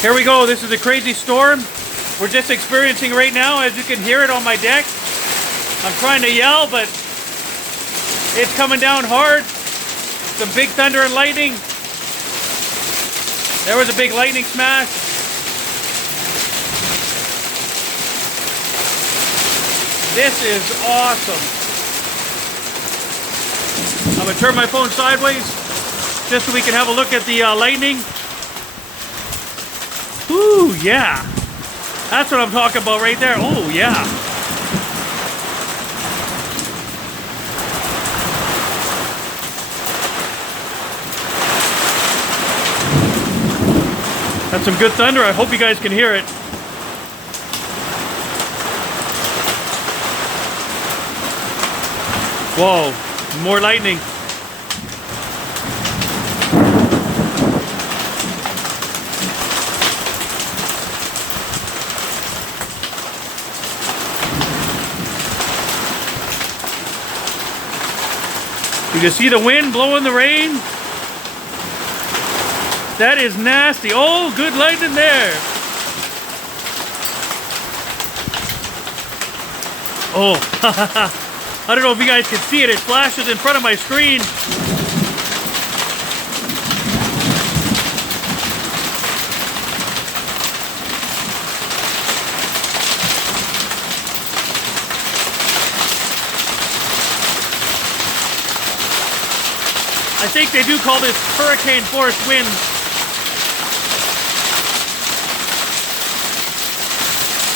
Here we go. This is a crazy storm we're just experiencing right now. As you can hear it on my deck. I'm trying to yell, but it's coming down hard. Some big thunder and lightning. There was a big lightning smash. This is awesome. I'm gonna turn my phone sideways just so we can have a look at the lightning. Ooh, yeah. That's what I'm talking about right there. Oh, yeah. That's some good thunder. I hope you guys can hear it. Whoa, more lightning. You can see the wind blowing the rain. That is nasty. Oh, good lightning there. Oh, I don't know if you guys can see it. It flashes in front of my screen. I think they do call this hurricane force wind.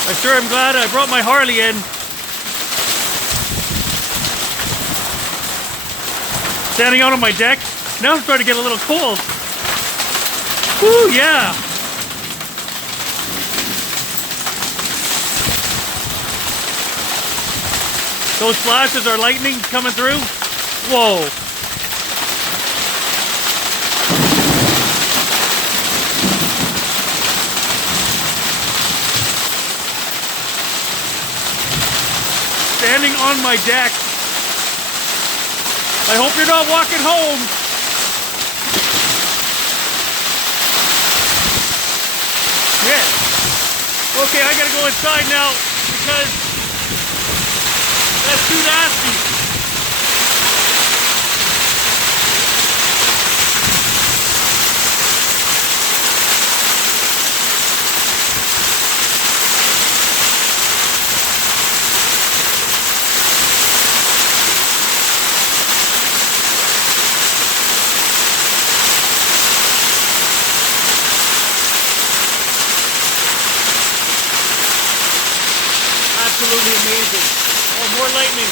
I sure am glad I brought my Harley in. Standing out on my deck. Now I'm starting to get a little cold. Woo, yeah. Those flashes are lightning coming through. Whoa. Standing on my deck. I hope you're not walking home. Yeah. Okay, I gotta go inside now because that's too nasty. Absolutely amazing. Oh, more lightning.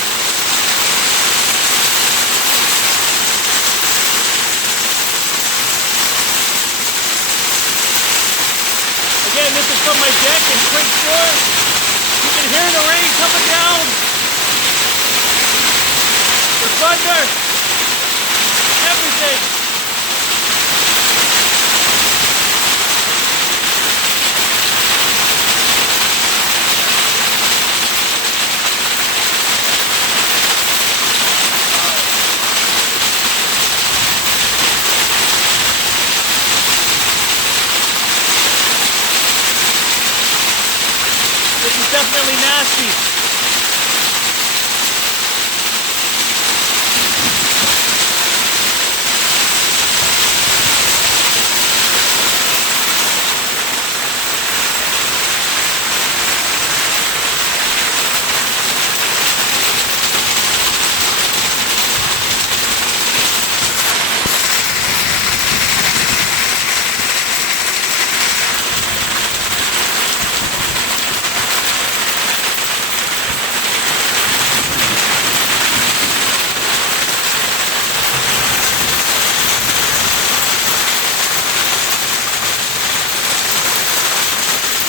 Again, this is from my deck in Quake Shore. You can hear the rain coming down. The thunder. Everything. This is definitely nasty.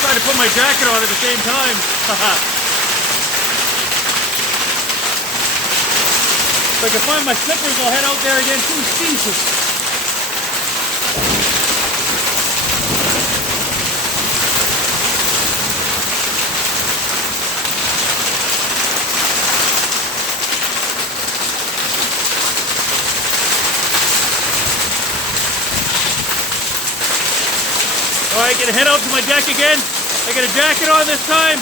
Trying to put my jacket on at the same time. If I can find my slippers, I'll head out there again too. Jesus. Alright, Gonna head out to my deck again. I got a jacket on this time.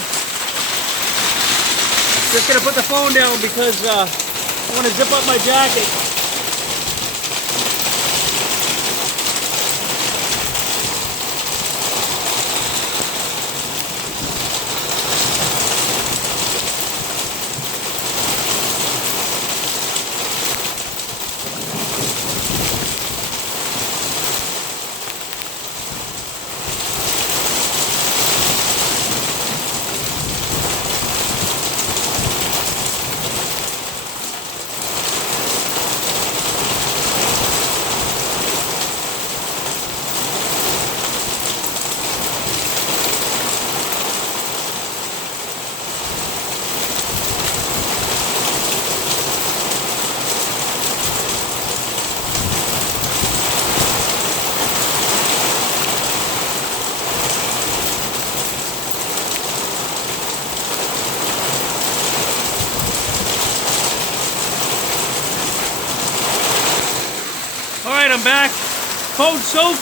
Just gonna put the phone down because I want to zip up my jacket. All right, I'm back. Phone soaked.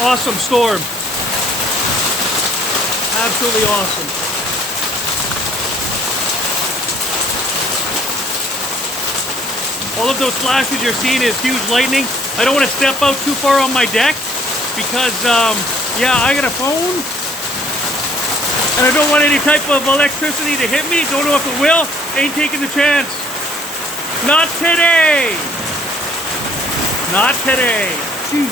Awesome storm. Absolutely awesome. All of those flashes you're seeing is huge lightning. I don't want to step out too far on my deck because, yeah, I got a phone. And I don't want any type of electricity to hit me. Don't know if it will. Ain't taking the chance. Not today. Not today. Jeez.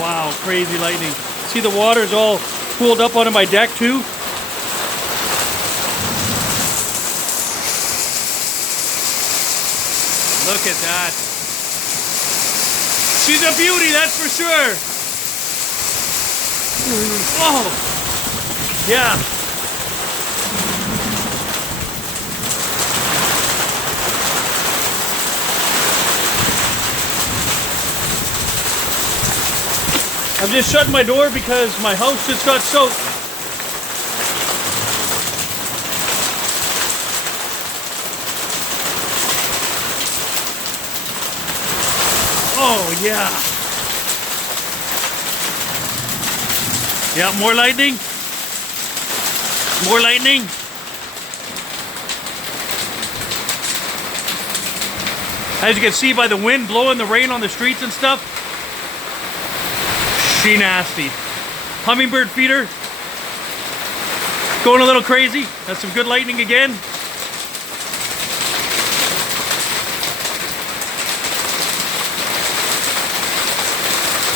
Wow, crazy lightning. See the water's all pooled up onto my deck too? Look at that. She's a beauty, that's for sure. Oh, yeah. I'm just shutting my door because my house just got soaked. Oh, yeah. Yeah, more lightning. More lightning. As you can see by the wind blowing the rain on the streets and stuff. She nasty. Hummingbird feeder. Going a little crazy. That's some good lightning again.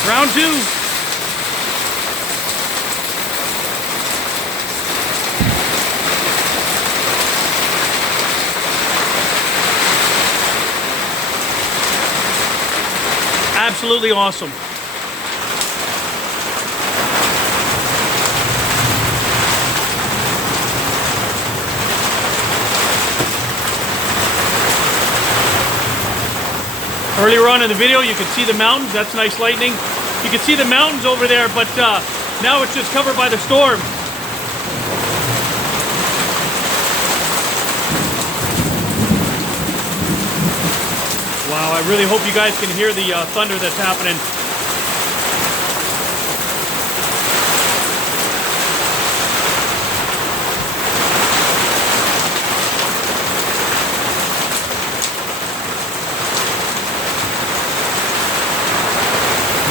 Round two. Absolutely awesome. Earlier on in the video, you could see the mountains. That's nice lightning. You can see the mountains over there, but now it's just covered by the storm. Wow, I really hope you guys can hear the thunder that's happening.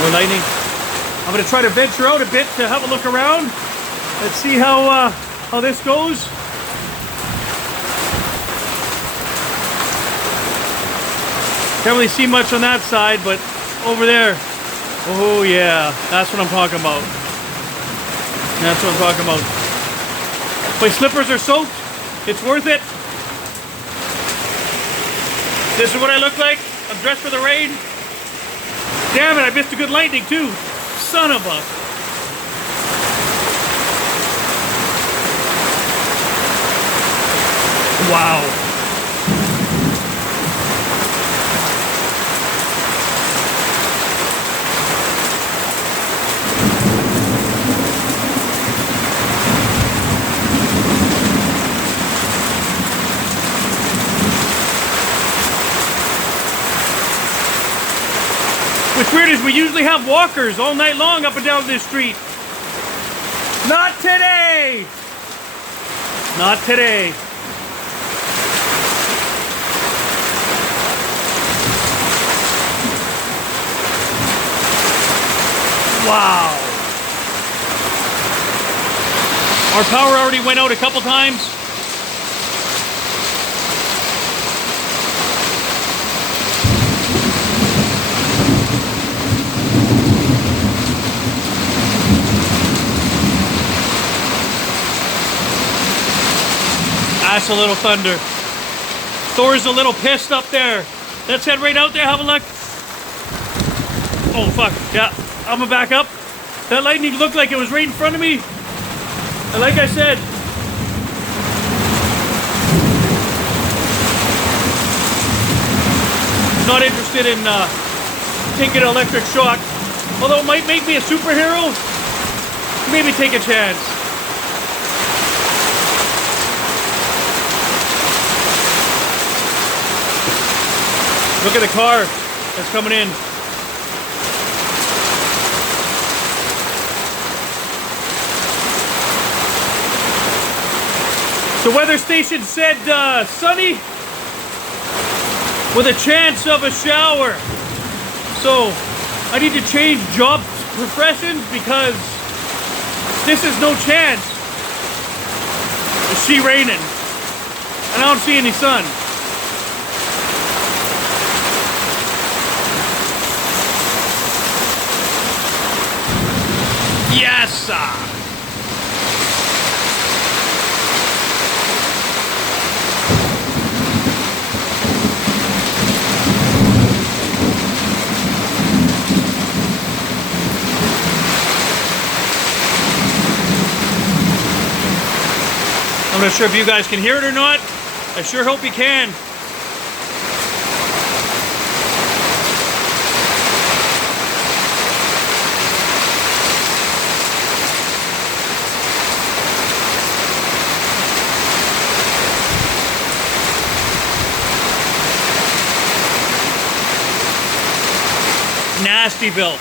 More lightning. I'm going to try to venture out a bit to have a look around. Let's see how this goes. Can't really see much on that side, but over there, oh yeah, that's what I'm talking about. That's what I'm talking about. My slippers are soaked. It's worth it. This is what I look like. I'm dressed for the rain. Damn it, I missed a good lightning too. Son of a... Wow. weird is we usually have walkers all night long up and down this street. Not today! Not today. Wow. Our power already went out a couple times. That's a little thunder. Thor's a little pissed up there. Let's head right out there, have a look. Oh, fuck. Yeah, I'm gonna back up. That lightning looked like it was right in front of me. And like I said, not interested in taking an electric shock. Although it might make me a superhero, maybe take a chance. Look at the car that's coming in. The weather station said sunny with a chance of a shower. So I need to change job professions because this is no chance. It's raining and I don't see any sun. Yes, sir. I'm not sure if you guys can hear it or not. I sure hope you can. Nasty built.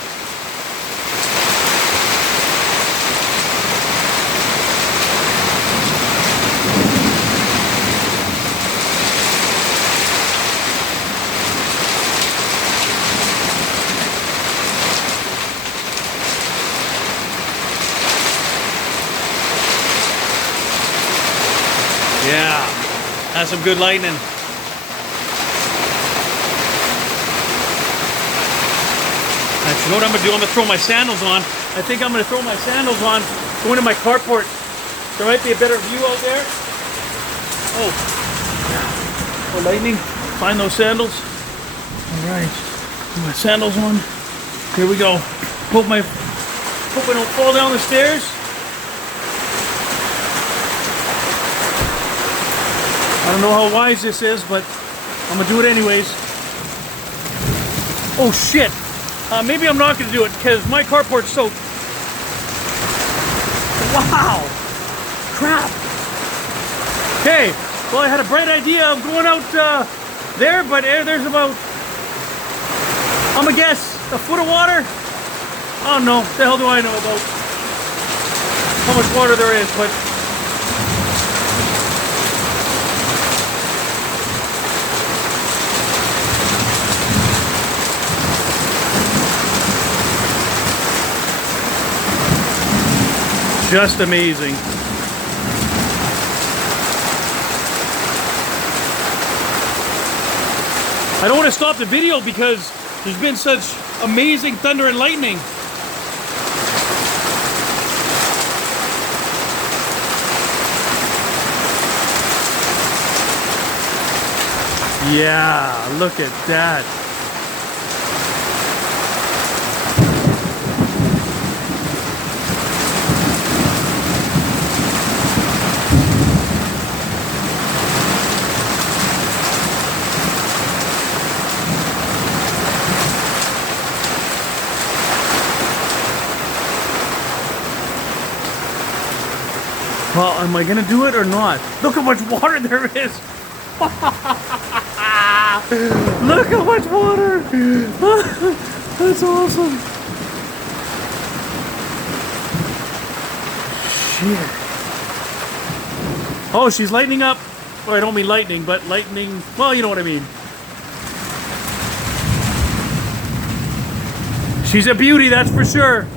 Yeah, that's some good lightning. You know what I'm gonna do? I'm gonna throw my sandals on. I think I'm gonna throw my sandals on, go into my carport. There might be a better view out there. Oh, lightning. Find those sandals. All right, put my sandals on. Here we go. Hope I don't fall down the stairs. I don't know how wise this is, but I'm gonna do it anyways. Oh shit. Maybe I'm not going to do it because my carport's soaked. Wow! Crap! Okay, well I had a bright idea of going out there, but there's about, I'm gonna guess, a foot of water? I don't know, what the hell do I know about how much water there is, but just amazing. I don't want to stop the video because there's been such amazing thunder and lightning. Yeah, look at that. Well, am I gonna do it or not? Look how much water there is! Look how much water! That's awesome. Shit. Oh, she's lightening up. Or I don't mean lightning, but lightning. Well, you know what I mean. She's a beauty, that's for sure.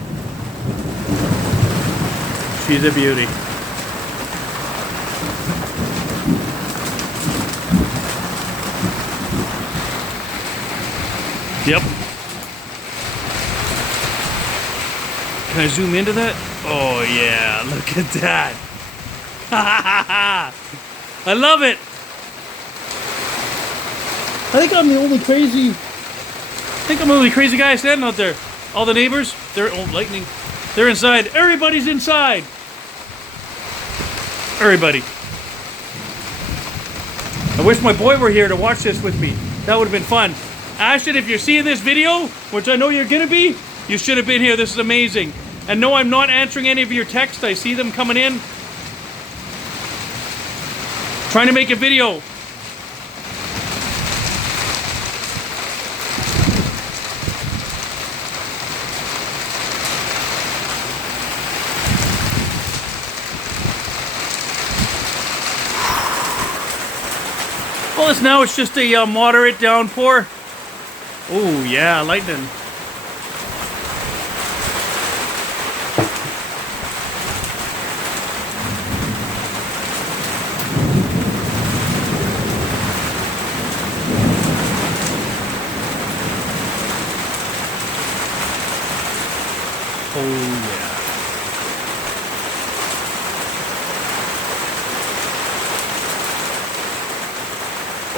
She's a beauty. Yep. Can I zoom into that? Oh yeah, look at that. I love it. I think I'm the only crazy guy standing out there. All the neighbors, they're lightning. They're inside. Everybody's inside. Everybody. I wish my boy were here to watch this with me. That would have been fun. Ashton, if you're seeing this video, which I know you're gonna be, you should have been here. This is amazing. And no, I'm not answering any of your texts. I see them coming in. Trying to make a video. Well, now it's just a moderate downpour. Oh yeah, lightning. Oh yeah.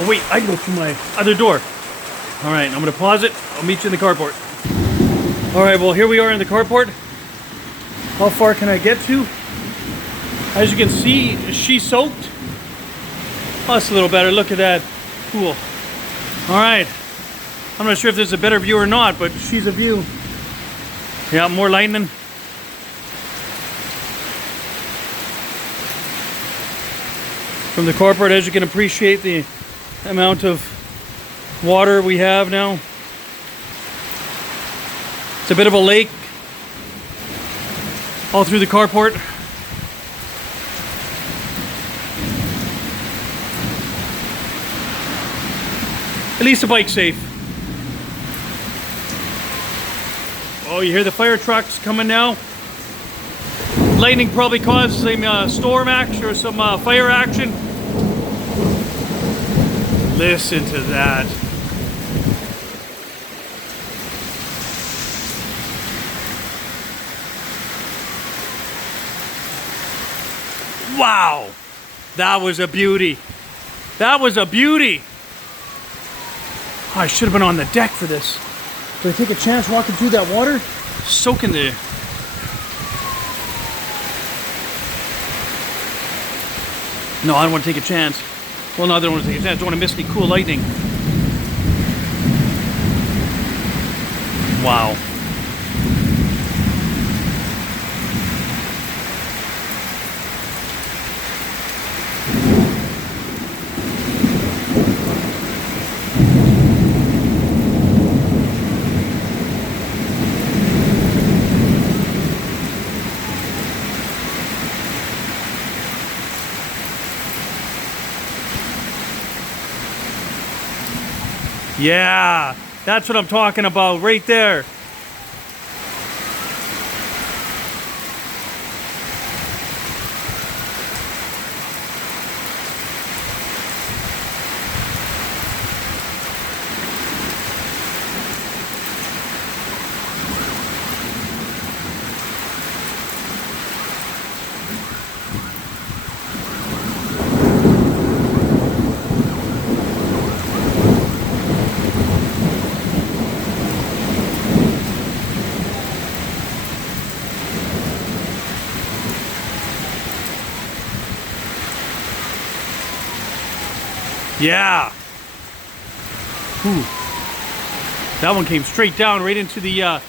Oh wait, I can go through my other door. All right, I'm gonna pause it. I'll meet you in the carport. All right, well here we are in the carport. How far can I get to? As you can see, she's soaked. Oh, that's a little better. Look at that. Cool. All right. I'm not sure if there's a better view or not, but she's a view. Yeah, more lightning. From the carport, as you can appreciate the amount of water we have now. It's a bit of a lake all through the carport. At least the bike's safe. Oh, you hear the fire trucks coming now. Lightning probably caused some storm action or some fire action. Listen to that. Wow, that was a beauty. That was a beauty. Oh, I should have been on the deck for this. Did I take a chance walking through that water? Soaking the... No, I don't want to take a chance. Well, no, I don't want to take a chance. I don't want to miss any cool lightning. Wow. Yeah, that's what I'm talking about right there. Yeah. Whew. That one came straight down right into the,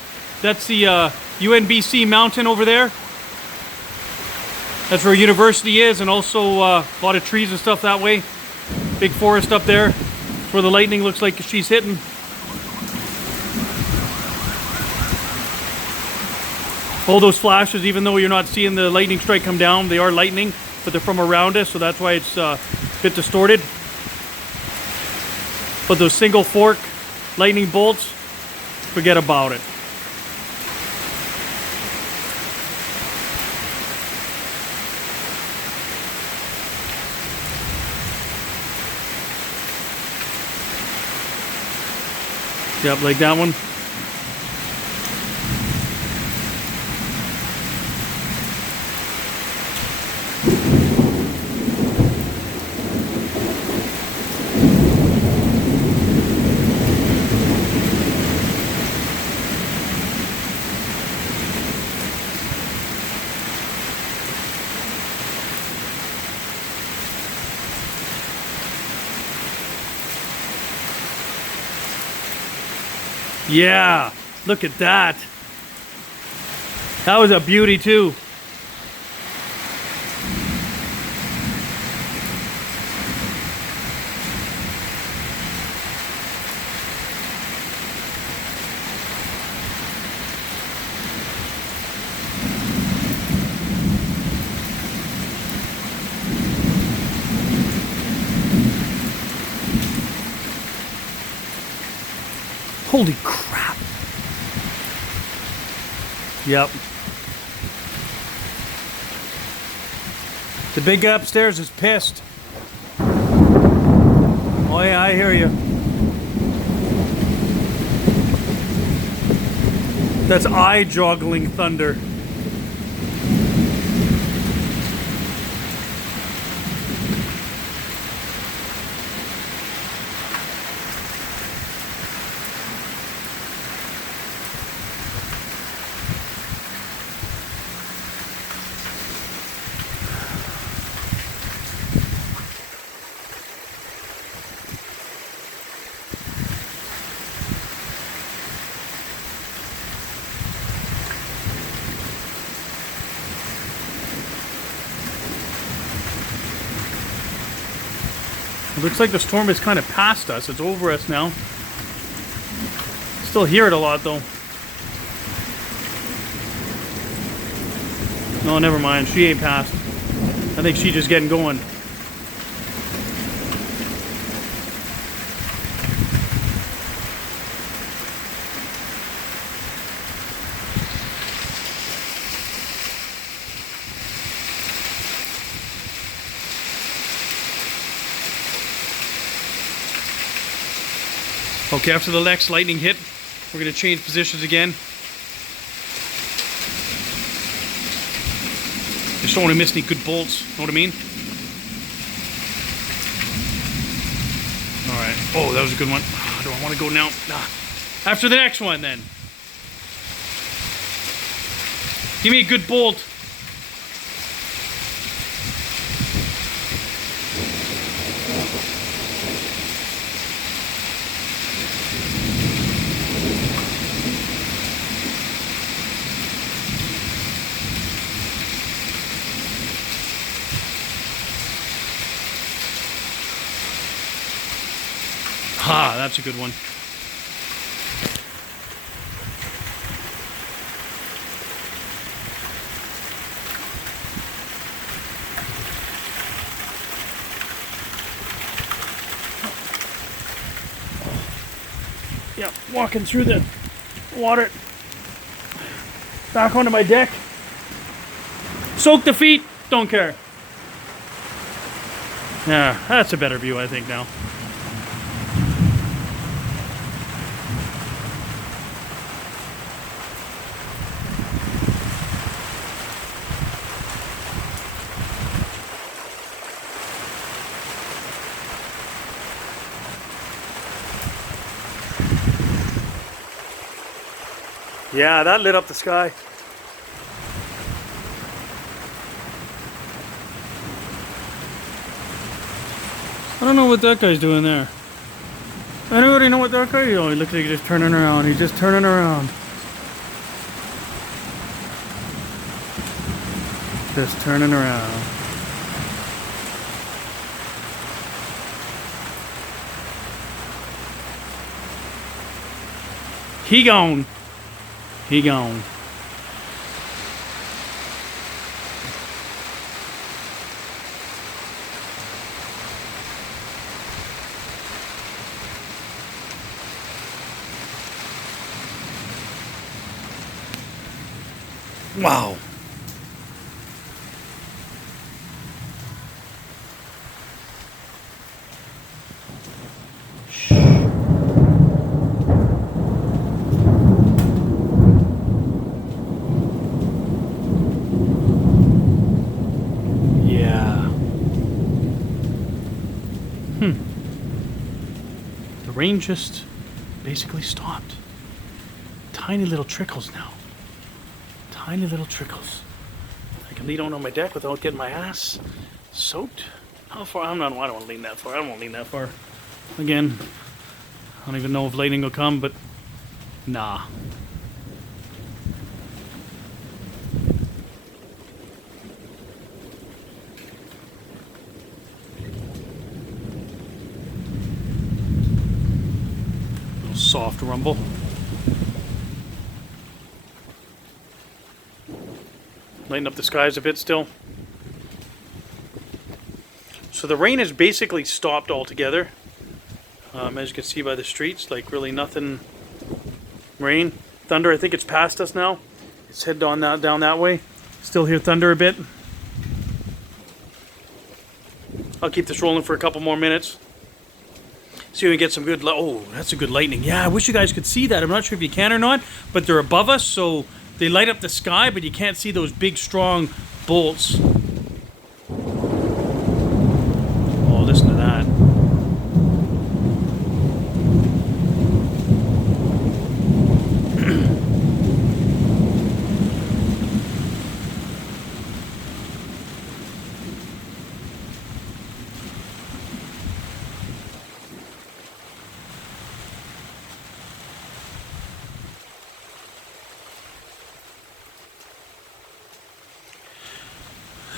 that's the UNBC mountain over there. That's where university is, and also a lot of trees and stuff that way. Big forest up there. That's where the lightning looks like she's hitting. All those flashes, even though you're not seeing the lightning strike come down, they are lightning, but they're from around us, so that's why it's a bit distorted. But those single fork lightning bolts, forget about it. Yep, like that one. Yeah, look at that. That was a beauty too. Holy crap. Yep. The big guy upstairs is pissed. Oh yeah, I hear you. That's eye-joggling thunder. It looks like the storm is kind of past us. It's over us now. Still hear it a lot though. No, never mind. She ain't past. I think she's just getting going. Okay, after the next lightning hit, we're going to change positions again. Just don't want to miss any good bolts, know what I mean? Alright, oh, that was a good one. Do I want to go now? Nah. After the next one then. Give me a good bolt. Ah, that's a good one. Yeah, walking through the water back onto my deck. Soak the feet, don't care. Yeah, that's a better view, I think, now. Yeah, that lit up the sky. I don't know what that guy's doing there. Anybody know what that guy is? Oh, he looks like he's just turning around. He's just turning around. Just turning around. He gone. He gone. Wow. Yeah. The rain just basically stopped. Tiny little trickles now. Tiny little trickles. I can lean on my deck without getting my ass soaked. How far? I don't want to lean that far. I don't want to lean that far. Again, I don't even know if lightning will come, but nah. Little soft rumble. Lighten up the skies a bit still. So the rain has basically stopped altogether. As you can see by the streets, like really nothing. Rain, thunder. I think it's past us now. It's headed on down that way. Still hear thunder a bit. I'll keep this rolling for a couple more minutes. See if we can get some good. Oh, that's a good lightning. Yeah, I wish you guys could see that. I'm not sure if you can or not, but they're above us, so they light up the sky, but you can't see those big, strong bolts. Oh, listen to that.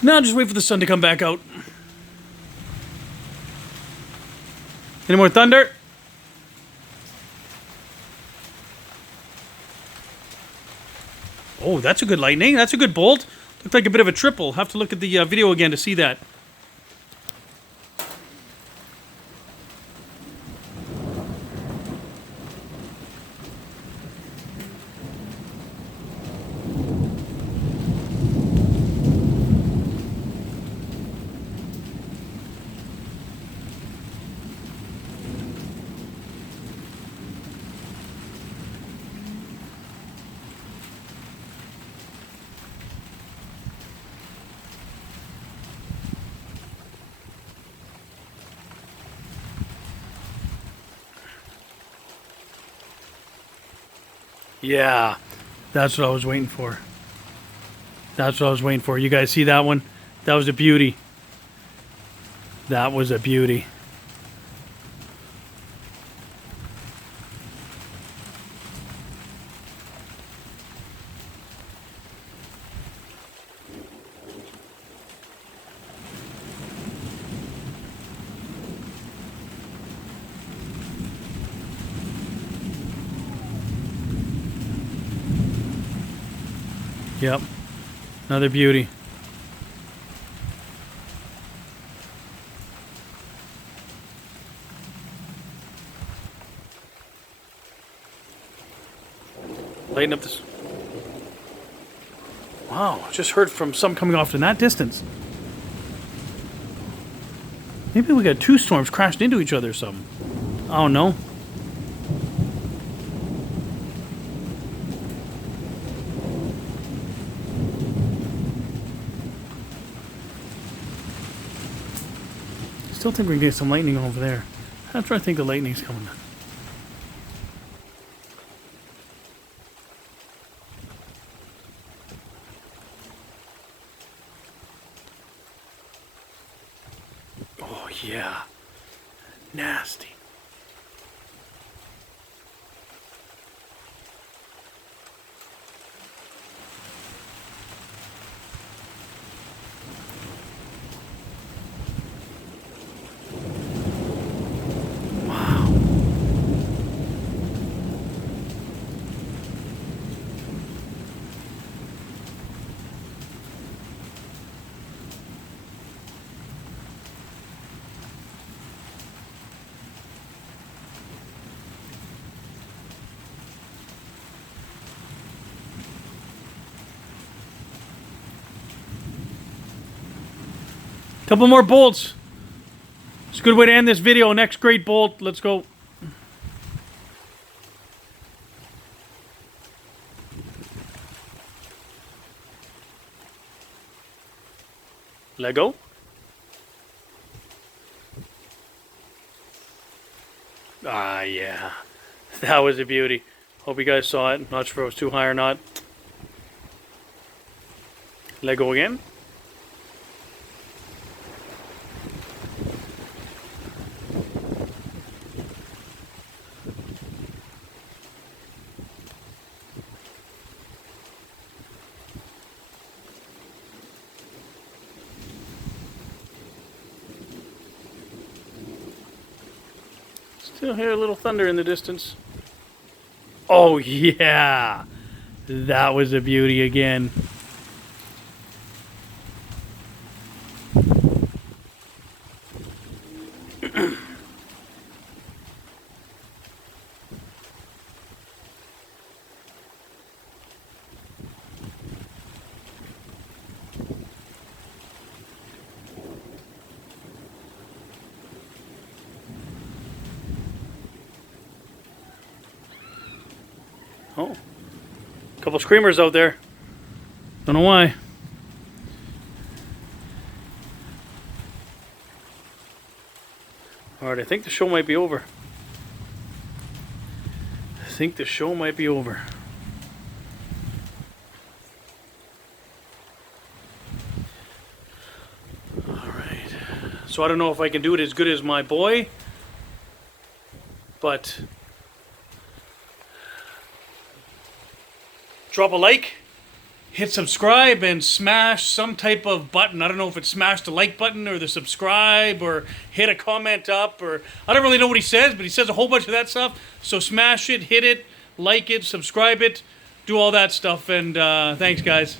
Now just wait for the sun to come back out. Any more thunder? Oh, that's a good lightning. That's a good bolt. Looked like a bit of a triple. Have to look at the video again to see that. Yeah, that's what I was waiting for. That's what I was waiting for. You guys see that one? That was a beauty. That was a beauty. Yep. Another beauty. Lighten up this. Wow, I just heard from some coming off in that distance. Maybe we got two storms crashed into each other or something. I don't know. Still think we can get some lightning over there. I'm trying to think the lightning's coming. Oh yeah, nasty. Couple more bolts. It's a good way to end this video. Next great bolt. Let's go. Let go. Ah, yeah. That was a beauty. Hope you guys saw it. Not sure if it was too high or not. Let go again. Still hear a little thunder in the distance. Oh yeah, that was a beauty again. Oh, a couple screamers out there. Don't know why. All right, I think the show might be over. I think the show might be over. All right. So I don't know if I can do it as good as my boy, but drop a like, hit subscribe, and smash some type of button. I don't know if it's smash the like button or the subscribe or hit a comment up, or I don't really know what he says, but he says a whole bunch of that stuff. So smash it, hit it, like it, subscribe it, do all that stuff, and thanks guys.